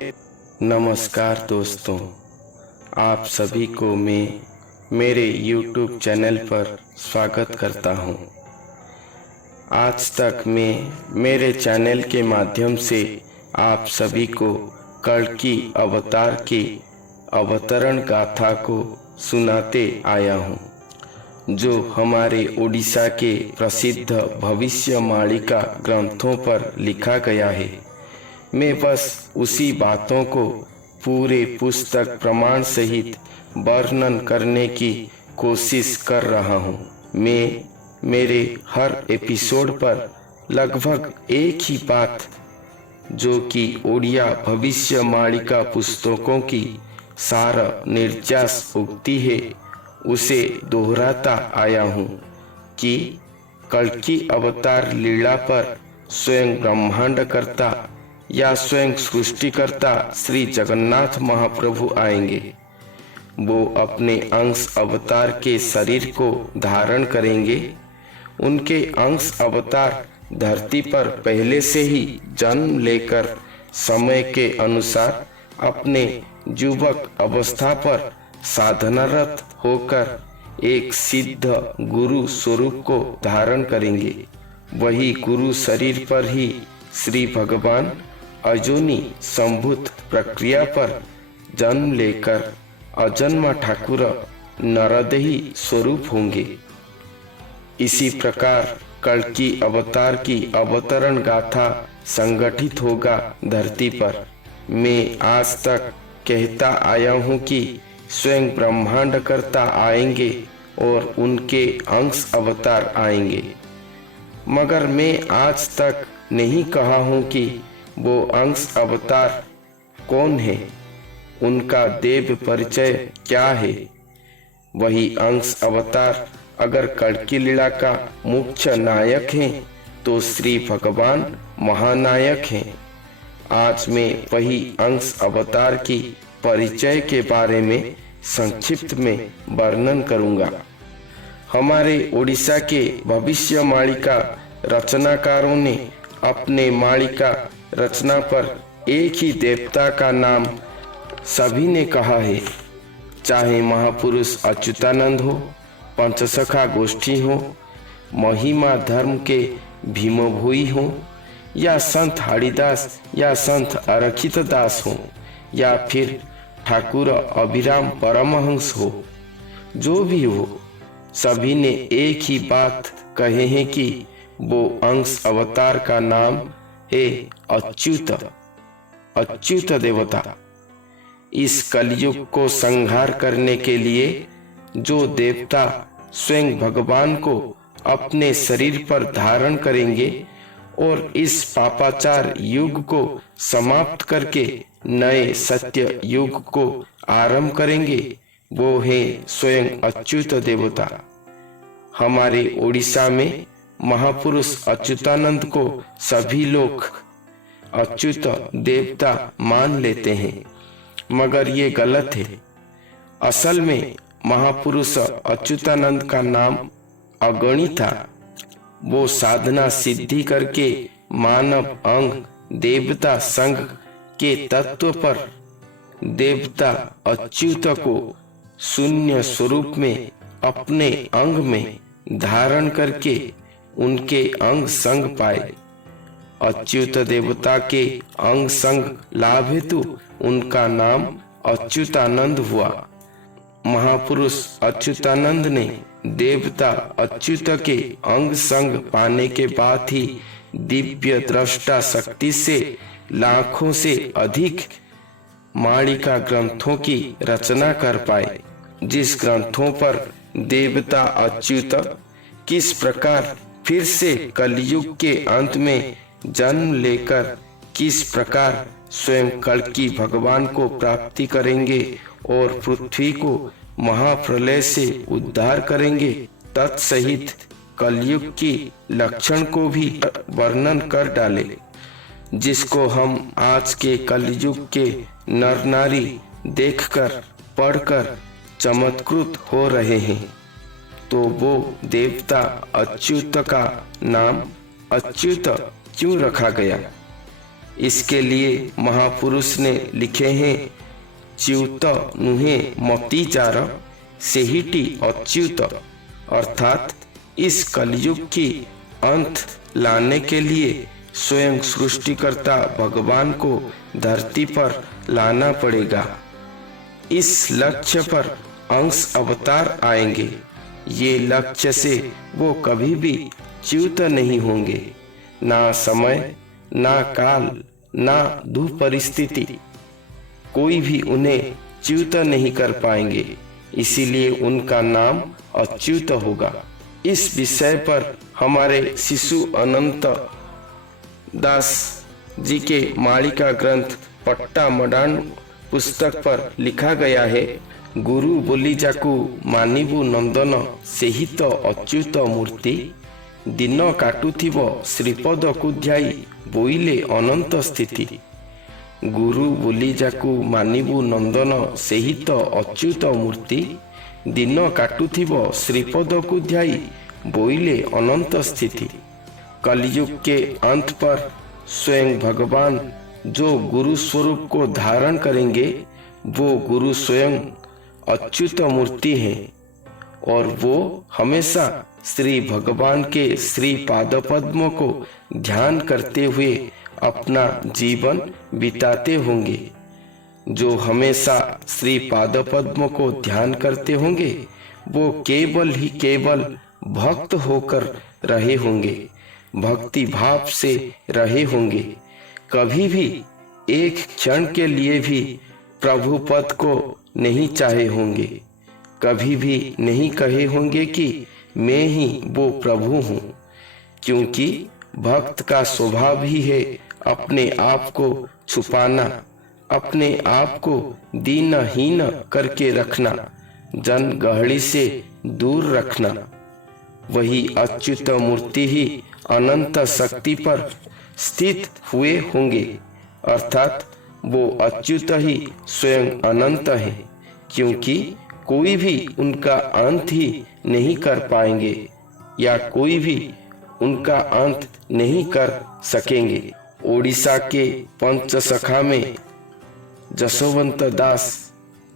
नमस्कार दोस्तों, आप सभी को मैं मेरे YouTube चैनल पर स्वागत करता हूं। आज तक मैं मेरे चैनल के माध्यम से आप सभी को कल्कि अवतार की अवतरण गाथा को सुनाते आया हूं, जो हमारे उड़ीसा के प्रसिद्ध भविष्यवाणिका ग्रंथों पर लिखा गया है। मैं बस उसी बातों को पूरे पुस्तक प्रमाण सहित वर्णन करने की कोशिश कर रहा हूँ। मैं मेरे हर एपिसोड पर लगभग एक ही बात, जो कि ओडिया भविष्यवाणिका पुस्तकों की सार निर्यास उक्ति है, उसे दोहराता आया हूँ कि कल्कि अवतार लीला पर स्वयं ब्रह्मांडकर्ता या स्वयं सृष्टिकर्ता श्री जगन्नाथ महाप्रभु आएंगे। वो अपने अंश अवतार के शरीर को धारण करेंगे। उनके अंश अवतार धरती पर पहले से ही जन्म लेकर समय के अनुसार अपने युवक अवस्था पर साधनारत होकर एक सिद्ध गुरु स्वरूप को धारण करेंगे। वही गुरु शरीर पर ही श्री भगवान अजोनी संभूत प्रक्रिया पर जन्म लेकर अजन्मा ठाकुर नरदेही स्वरूप होंगे। इसी प्रकार कल्कि अवतार की अवतरण गाथा संगठित होगा धरती पर। मैं आज तक कहता आया हूँ कि स्वयं ब्रह्मांडकर्ता आएंगे और उनके अंश अवतार आएंगे, मगर मैं आज तक नहीं कहा हूँ कि वो अंश अवतार कौन है, उनका देव परिचय क्या है। वही अंश अवतार अगर कल्कि लीला का मुख्य नायक है तो श्री भगवान महानायक हैं। आज मैं वही अंश अवतार की परिचय के बारे में संक्षिप्त में वर्णन करूंगा। हमारे उड़ीसा के भविष्यवाणिका रचनाकारों ने अपने मालिका रचना पर एक ही देवता का नाम सभी ने कहा है, चाहे महापुरुष अच्युतानंद हो, पंचसखा गोष्ठी हो, महिमा धर्म के भीमभोई हो, या संत हरिदास या संत अरखित दास हो, या फिर ठाकुर अभिराम परमहंस हो। जो भी हो, सभी ने एक ही बात कहे हैं कि वो अंश अवतार का नाम है अच्युत देवता। इस कलयुग को संहार करने के लिए जो देवता स्वयं भगवान को अपने शरीर पर धारण करेंगे और इस पापाचार युग को समाप्त करके नए सत्य युग को आरंभ करेंगे, वो है स्वयं अच्युत देवता। हमारे उड़ीसा में महापुरुष अच्युतानंद को सभी लोग अच्युत देवता मान लेते हैं, मगर ये गलत है। असल में महापुरुष अच्युतानंद का नाम अगणि था। वो साधना सिद्धि करके मानव अंग देवता संग के तत्व पर देवता अच्युत को शून्य स्वरूप में अपने अंग में धारण करके उनके अंग संग पाए। अच्युत देवता के अंग संग लाभ हेतु उनका नाम अच्युतानंद हुआ। महापुरुष अच्युतानंद ने देवता अच्युत के अंग संग पाने के बाद ही दिव्य दृष्टा शक्ति से लाखों से अधिक माणिका ग्रंथों की रचना कर पाए। जिस ग्रंथों पर देवता अच्युत किस प्रकार फिर से कलयुग के अंत में जन्म लेकर किस प्रकार स्वयं कल्कि भगवान को प्राप्ति करेंगे और पृथ्वी को महाप्रलय से उद्धार करेंगे, तत्सहित कलयुग की लक्षण को भी वर्णन कर डाले, जिसको हम आज के कलयुग के नर नारी देखकर पढ़कर चमत्कृत हो रहे हैं। तो वो देवता अच्युत का नाम अच्युत क्यों रखा गया? इसके लिए महापुरुष ने लिखे हैं, च्युत नुहे मति जार सेहिटी अच्युत। अर्थात इस कलयुग की अंत लाने के लिए स्वयं सृष्टिकर्ता भगवान को धरती पर लाना पड़ेगा। इस लक्ष्य पर अंश अवतार आएंगे। ये लक्ष्य से वो कभी भी च्युत नहीं होंगे। ना समय, ना काल, ना दु परिस्थिति, कोई भी उन्हें च्युत नहीं कर पाएंगे। इसीलिए उनका नाम अच्युत होगा। इस विषय पर हमारे शिशु अनंत दास जी के मालिका ग्रंथ पट्टा मडान पुस्तक पर लिखा गया है, गुरु बोली जाकू मानिबु नंदन सेही तो अच्युत मूर्ति, दिन काटुथिब श्रीपद को ध्याई बोइले अनंत स्थिति। गुरु बोली जाकू मानिबु नंदन सेही तो अच्युत मूर्ति, दिन काटुथिब श्रीपद को ध्याई बोइले अनंत स्थिति। कलयुग के अंत पर स्वयं भगवान जो गुरु स्वरूप को धारण करेंगे, वो गुरु स्वयं अच्युत मूर्ति हैं और वो हमेशा श्री भगवान के श्री पाद पद्म को ध्यान करते हुए अपना जीवन बिताते होंगे। जो हमेशा श्री पाद पद्म को ध्यान करते होंगे, वो केवल ही केवल भक्त होकर रहे होंगे, भक्ति भाव से रहे होंगे। कभी भी एक क्षण के लिए भी प्रभु पद को नहीं चाहे होंगे। कभी भी नहीं कहे होंगे कि मैं ही वो प्रभु हूँ, क्योंकि भक्त का स्वभाव ही है अपने आप को छुपाना, अपने आप को दीनहीन करके रखना, जन गहरी से दूर रखना। वही अच्युत मूर्ति ही अनंत शक्ति पर स्थित हुए होंगे, अर्थात वो अच्युत ही स्वयं अनंत है, क्योंकि कोई भी उनका अंत ही नहीं कर पाएंगे या कोई भी उनका अंत नहीं कर सकेंगे। ओडिशा के पंचसखा में जसवंत दास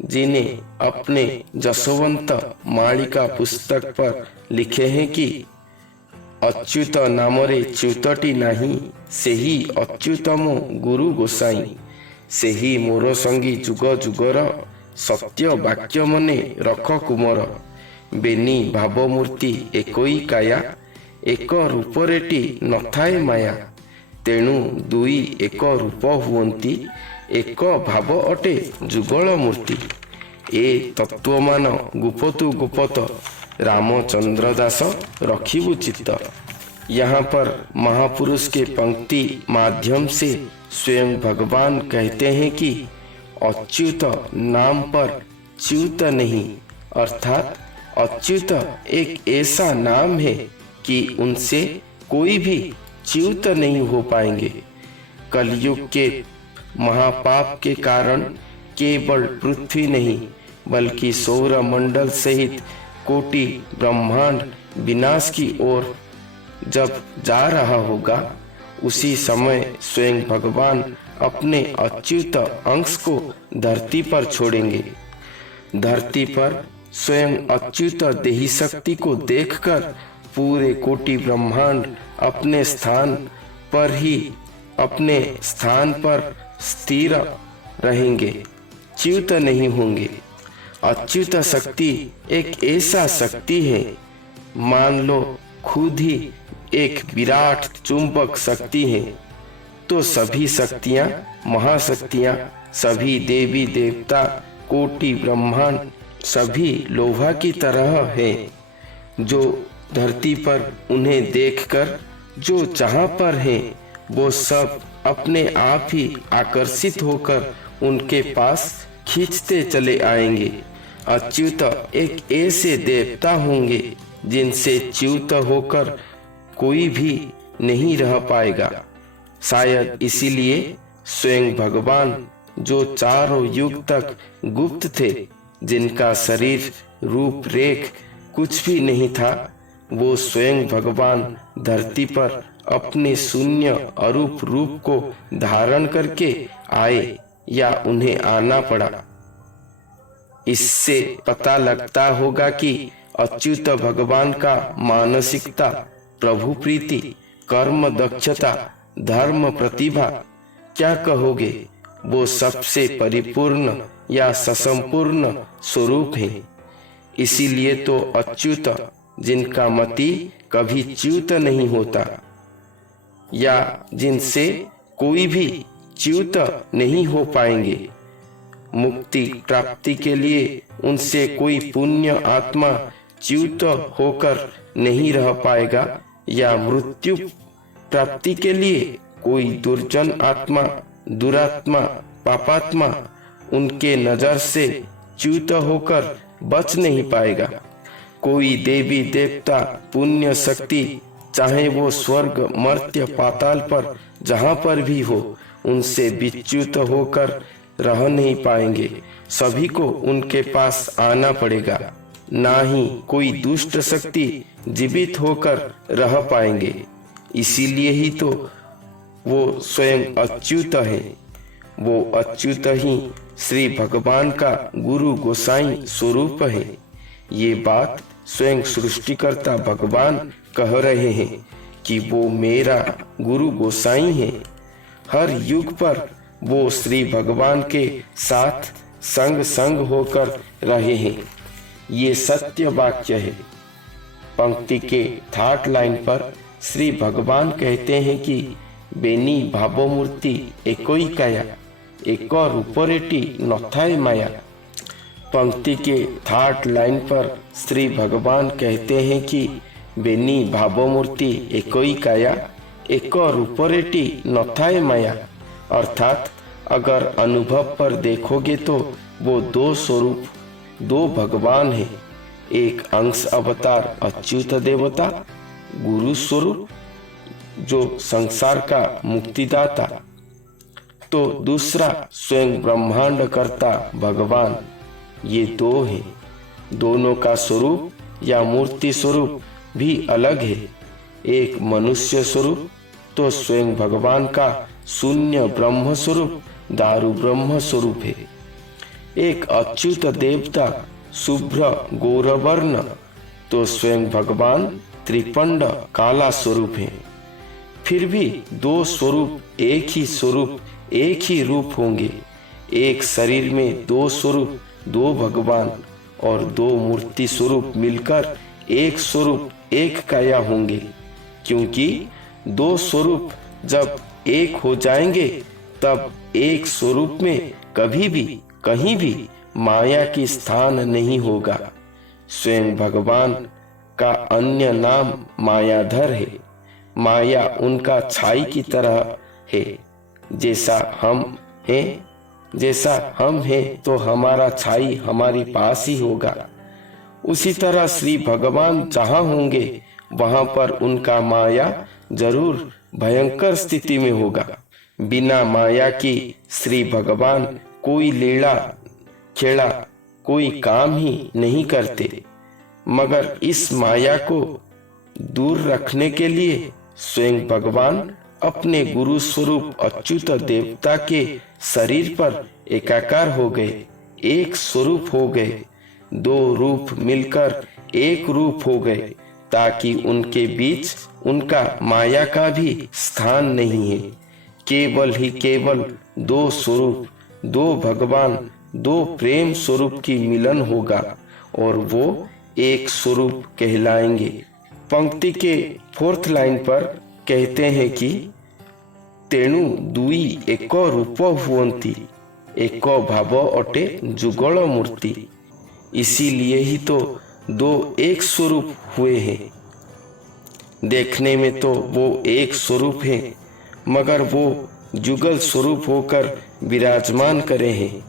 जी ने अपने जसवंत मालिका पुस्तक पर लिखे हैं कि अच्युत नामरे च्युतटी नाही, सेही अच्युतम गुरु गोसाई, सेही मोर संगी जुग जुगर, सत्य वाक्य मने रख कुमर, बेनी भावमूर्ति एकोई काया, एक रूपरेटी नथाए माया, तेणु दुई एक रूप हुअंती, एक भाव अटे जुगल मूर्ति। ए तत्वमान गुपतु गुपत रामचंद्र दास रखिबु चित्त। यहाँ पर महापुरुष के पंक्ति माध्यम से स्वयं भगवान कहते हैं कि अच्युत नाम पर च्युत नहीं, अर्थात अच्युत एक ऐसा नाम है कि उनसे कोई भी च्युत नहीं हो पाएंगे। कलयुग के महापाप के कारण केवल पृथ्वी नहीं बल्कि सौर मंडल सहित कोटि ब्रह्मांड विनाश की ओर जब जा रहा होगा, उसी समय स्वयं भगवान अपने अच्युत अंश को धरती पर छोड़ेंगे। धरती पर स्वयं अच्युत देही शक्ति को देखकर पूरे कोटि ब्रह्मांड अपने स्थान पर स्थिर रहेंगे, च्युत नहीं होंगे। अच्युत शक्ति एक ऐसा शक्ति है, मान लो खुद ही एक विराट चुंबक शक्ति है, तो सभी शक्तियां, महाशक्तियां, सभी देवी देवता, कोटि ब्रह्मांड सभी लोहा की तरह हैं, जो धरती पर उन्हें देखकर जो जहां पर हैं, वो सब अपने आप ही आकर्षित होकर उनके पास खींचते चले आएंगे। अच्युत एक ऐसे देवता होंगे जिनसे च्युत होकर कोई भी नहीं रह पाएगा। शायद इसीलिए स्वयं भगवान जो चारों युग तक गुप्त थे, जिनका शरीर रूप रेख कुछ भी नहीं था, वो स्वयं भगवान धरती पर अपने शून्य अरूप रूप को धारण करके आए या उन्हें आना पड़ा। इससे पता लगता होगा कि अच्युत भगवान का मानसिकता, प्रभु प्रीति, कर्म दक्षता, धर्म प्रतिभा, क्या कहोगे, वो सबसे परिपूर्ण या ससंपूर्ण स्वरूप है। इसीलिए तो अच्युत, जिनका मति कभी च्युत नहीं होता या जिनसे कोई भी च्युत नहीं हो पाएंगे, मुक्ति प्राप्ति के लिए उनसे कोई पुण्य आत्मा च्युत होकर नहीं रह पाएगा या मृत्यु प्राप्ति के लिए कोई दुर्जन आत्मा, दुरात्मा, पापात्मा उनके नजर से च्युत होकर बच नहीं पाएगा। कोई देवी देवता, पुण्य शक्ति, चाहे वो स्वर्ग, मर्त्य, पाताल पर जहां पर भी हो, उनसे विच्युत होकर रह नहीं पाएंगे। सभी को उनके पास आना पड़ेगा। ना ही कोई दुष्ट शक्ति जीवित होकर रह पाएंगे। इसीलिए ही तो वो स्वयं अच्युत है। वो अच्युत ही श्री भगवान का गुरु गोसाई स्वरूप है। ये बात स्वयं सृष्टिकर्ता भगवान कह रहे हैं कि वो मेरा गुरु गोसाई है। हर युग पर वो श्री भगवान के साथ संग संग होकर रहे हैं। ये सत्य वाक्य है। पंक्ति के थर्ड लाइन पर श्री भगवान कहते हैं कि बेनी भाव मूर्ति एकोई काया, एक रूपरेटी नथाए माया। पंक्ति के थर्ड लाइन पर श्री भगवान कहते हैं कि बेनी भाव मूर्ति एकोई काया, एक रूपरेटी नथाए माया। अर्थात अगर अनुभव पर देखोगे तो वो दो स्वरूप, दो भगवान है। एक अंश अवतार अच्युत देवता गुरु स्वरूप जो संसार का मुक्तिदाता, तो दूसरा स्वयं ब्रह्मांड कर्ता भगवान। ये दो हैं। दोनों का स्वरूप या मूर्ति स्वरूप भी अलग है। एक मनुष्य स्वरूप तो स्वयं भगवान का शून्य ब्रह्म स्वरूप दारु ब्रह्म स्वरूप है। एक अच्युत देवता शुभ्र गौरवर्ण तो स्वयं भगवान त्रिपंड काला स्वरूप है। फिर भी दो स्वरूप, एक ही स्वरूप, एक ही रूप होंगे। एक शरीर में दो स्वरूप, दो भगवान और दो मूर्ति स्वरूप मिलकर एक स्वरूप, एक काया होंगे। क्योंकि दो स्वरूप जब एक हो जाएंगे तब एक स्वरूप में कभी भी कहीं भी माया की स्थान नहीं होगा। स्वयं भगवान का अन्य नाम मायाधर है। माया उनका छाई की तरह है। जैसा हम हैं तो हमारा छाई हमारे पास ही होगा। उसी तरह श्री भगवान जहाँ होंगे वहां पर उनका माया जरूर भयंकर स्थिति में होगा। बिना माया की श्री भगवान कोई लीला खेला, कोई काम ही नहीं करते। मगर इस माया को दूर रखने के लिए स्वयं भगवान अपने गुरु स्वरूप अच्युत देवता के शरीर पर एकाकार हो गए, एक स्वरूप हो गए। दो रूप मिलकर एक रूप हो गए, ताकि उनके बीच उनका माया का भी स्थान नहीं है। केवल ही केवल दो स्वरूप, दो भगवान, दो प्रेम स्वरूप की मिलन होगा और वो एक स्वरूप कहलाएंगे। पंक्ति के फोर्थ लाइन पर कहते हैं कि तेणु दुई एक रूप हुअन्ति, एक भाव अटे जुगल मूर्ति। इसीलिए ही तो दो एक स्वरूप हुए हैं। देखने में तो वो एक स्वरूप है, मगर वो जुगल स्वरूप होकर विराजमान करे हैं।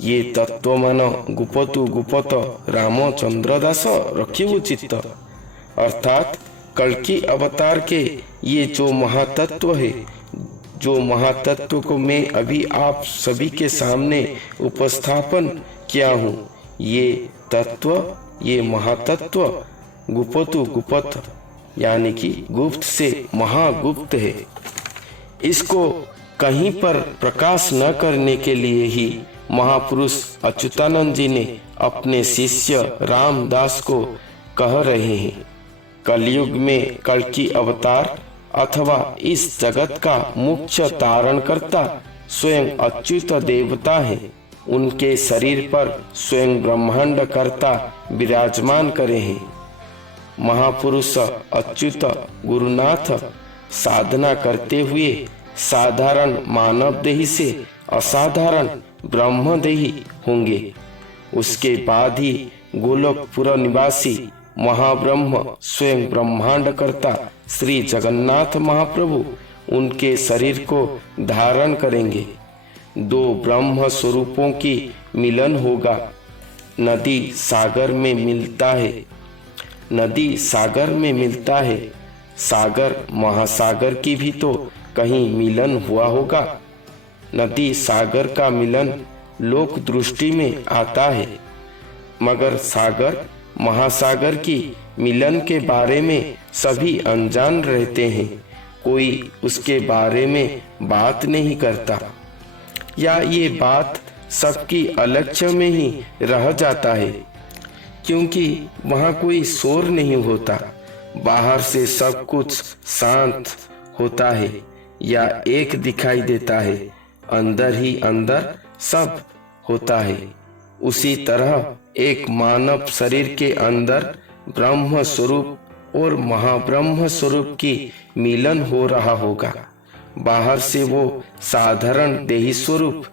ये तत्वमान गुपतु गुपत रामचंद्र दास रखिबु चित्त। अर्थात कल्कि अवतार के ये जो महातत्व है, जो महातत्व को मैं अभी आप सभी के सामने उपस्थापन किया हूँ, ये तत्व, ये महातत्व गुपतु गुपत यानी कि गुप्त से महागुप्त है। इसको कहीं पर प्रकाश न करने के लिए ही महापुरुष अच्युतानंद जी ने अपने शिष्य रामदास को कह रहे हैं, कलयुग में कल की अवतार अथवा इस जगत का मुख्य धारण करता स्वयं अच्युत देवता है। उनके शरीर पर स्वयं ब्रह्मांड कर्ता विराजमान करे हैं। महापुरुष अच्युत गुरुनाथ साधना करते हुए साधारण मानव देही से असाधारण ब्रह्मदेही होंगे। उसके बाद ही गोलोकपुर निवासी महाब्रह्म स्वयं ब्रह्मांड करता श्री जगन्नाथ महाप्रभु उनके शरीर को धारण करेंगे। दो ब्रह्म स्वरूपों की मिलन होगा। नदी सागर में मिलता है, नदी सागर में मिलता है, सागर महासागर की भी तो कहीं मिलन हुआ होगा। नदी सागर का मिलन लोक दृष्टि में आता है, मगर सागर महासागर की मिलन के बारे में सभी अनजान रहते हैं। कोई उसके बारे में बात नहीं करता, या ये बात सबकी अलक्ष्य में ही रह जाता है, क्योंकि वहाँ कोई शोर नहीं होता। बाहर से सब कुछ शांत होता है या एक दिखाई देता है, अंदर ही अंदर सब होता है। उसी तरह एक मानव शरीर के अंदर ब्रह्म स्वरूप और महाब्रह्म स्वरूप की मिलन हो रहा होगा। बाहर से वो साधारण देही स्वरूप,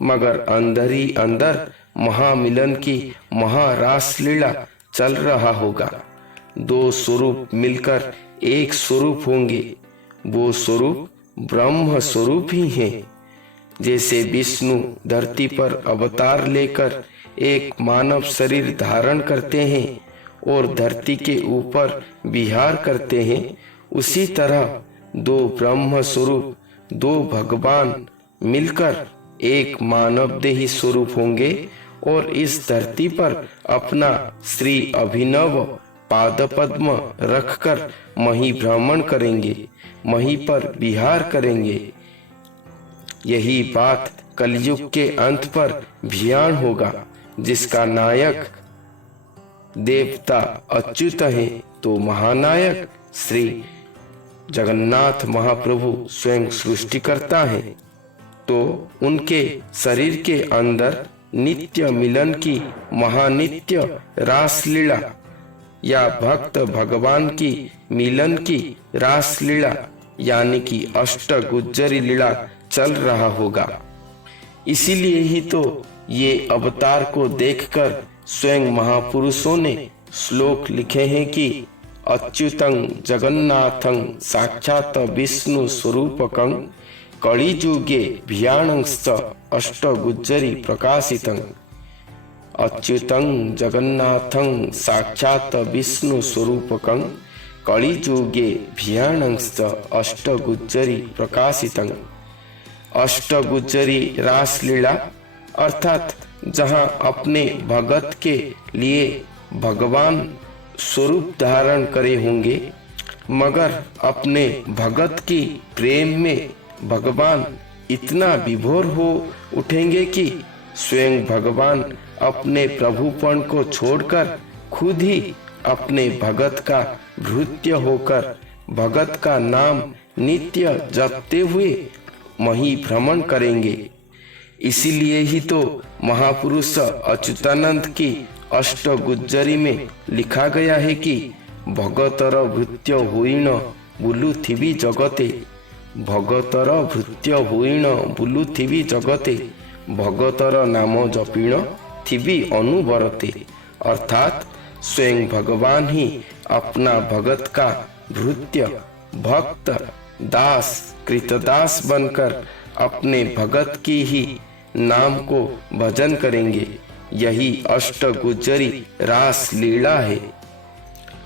मगर अंदर ही अंदर महामिलन की महारास लीला चल रहा होगा। दो स्वरूप मिलकर एक स्वरूप होंगे। वो स्वरूप ब्रह्म स्वरूप ही है। जैसे विष्णु धरती पर अवतार लेकर एक मानव शरीर धारण करते हैं और धरती के ऊपर विहार करते हैं, उसी तरह दो ब्रह्म स्वरूप, दो भगवान मिलकर एक मानव देही स्वरूप होंगे और इस धरती पर अपना श्री अभिनव पाद पद्म रखकर मही भ्रमण करेंगे, मही पर विहार करेंगे। यही बात कलयुग के अंत पर भियान होगा, जिसका नायक देवता अच्युत है तो महानायक श्री जगन्नाथ महाप्रभु स्वयं सृष्टि करता है। तो उनके शरीर के अंदर नित्य मिलन की महानित्य रासलीला या भक्त भगवान की मिलन की रासलीला यानी कि अष्टगुज्जरी लीला चल रहा होगा। इसीलिए ही तो ये अवतार को देखकर स्वयं महापुरुषों ने श्लोक लिखे हैं कि अच्युतं जगन्नाथं साक्षात विष्णु स्वरूपकं कलिजुगे भियाणंश्च अष्टगुज्जरी प्रकाशितं। अच्युतं जगन्नाथं साक्षात विष्णु स्वरूपकं कलिजुगे भियाणंश्च अष्टगुज्जरी प्रकाशितं। अष्टगुज्जरी रासलीला अर्थात जहाँ अपने भगत के लिए भगवान स्वरूप धारण करे होंगे, मगर अपने भगत की प्रेम में भगवान इतना विभोर हो उठेंगे कि स्वयं भगवान अपने प्रभुपन को छोड़कर खुद ही अपने भगत का भृत्य होकर भगत का नाम नित्य जपते हुए मही भ्रमण करेंगे। इसीलिए ही तो महापुरुष अच्युतानंद की अष्टगुज्जरी में लिखा गया है कि भगतर भृत्य होइण बुलुथिबी जगते, भगतर भृत्य होइण बुलुथिबी जगते, भगतर नाम जपिण थिबी अनुबरते। अर्थात स्वयं भगवान ही अपना भगत का भृत्य, भक्त, दास, कृतदास बनकर अपने भगत की ही नाम को भजन करेंगे। यही अष्टगुज्जरी रास लीला है।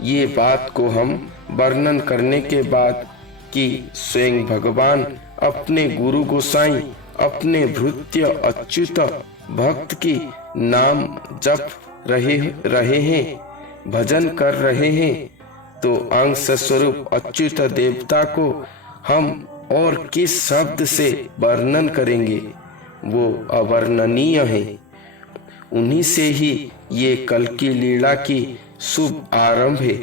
ये बात को हम वर्णन करने के बाद कि स्वयं भगवान अपने गुरु गोसाई अपने भृत्य अच्युत भक्त की नाम जप रहे हैं, भजन कर रहे हैं तो अंश स्वरूप अच्युत देवता को हम और किस शब्द से वर्णन करेंगे, वो अवर्णनीय है। उन्हीं से ही ये कल की लीला की शुभ आरंभ है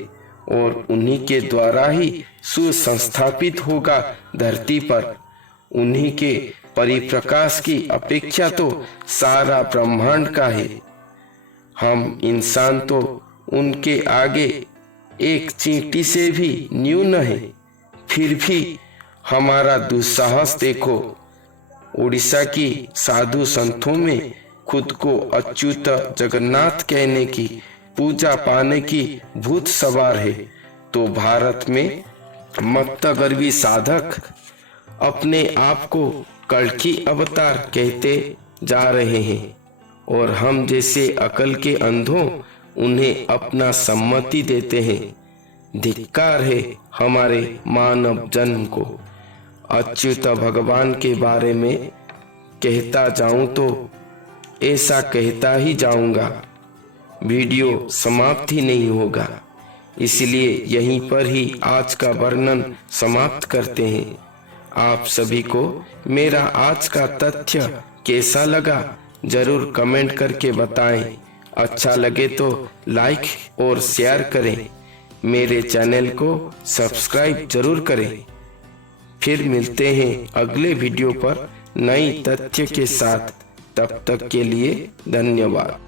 और उन्हीं के द्वारा ही सुसंस्थापित होगा धरती पर। उन्हीं के परिप्रकाश की अपेक्षा तो सारा ब्रह्मांड का है। हम इंसान तो उनके आगे एक चींटी से भी न्यून है। फिर भी हमारा दुस्साहस देखो। उड़ीसा की साधु संतों में खुद को अच्युत जगन्नाथ कहने की, पूजा पाने की भूत सवार है, तो भारत में मत्तगर्वी साधक अपने आप को कल्कि अवतार कहते जा रहे हैं और हम जैसे अकल के अंधों उन्हें अपना सम्मति देते हैं। धिक्कार है हमारे मानव जन्म को। अच्युत भगवान के बारे में कहता जाऊं तो ऐसा कहता ही जाऊंगा, वीडियो समाप्त ही नहीं होगा। इसलिए यहीं पर ही आज का वर्णन समाप्त करते हैं। आप सभी को मेरा आज का तथ्य कैसा लगा जरूर कमेंट करके बताएं। अच्छा लगे तो लाइक और शेयर करें। मेरे चैनल को सब्सक्राइब जरूर करें। फिर मिलते हैं अगले वीडियो पर नई तथ्य के साथ। तब तक के लिए धन्यवाद।